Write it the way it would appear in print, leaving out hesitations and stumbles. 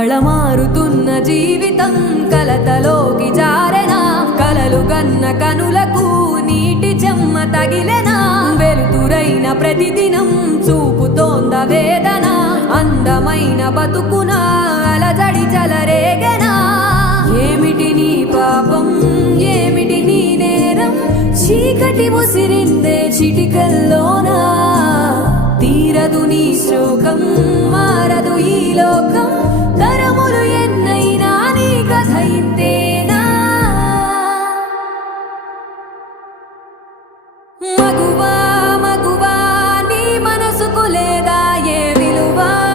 కళమారుతున్న జీవితం కలతలోకి జారెనా కలలు గన్న కనులకు నీటి చెమ్మ తగిలెనా వెలుతురైన ప్రతిదినం చూపుతోంద వేదన అందమైన బతుకున అలజడి చలరేగెనా ఏమిటి నీ పాపం ఏమిటి నీ నేరం చీకటి ముసిరిందే చిటికల్లోనా తీరదు నీ శోకం మారదు ఈ లోకం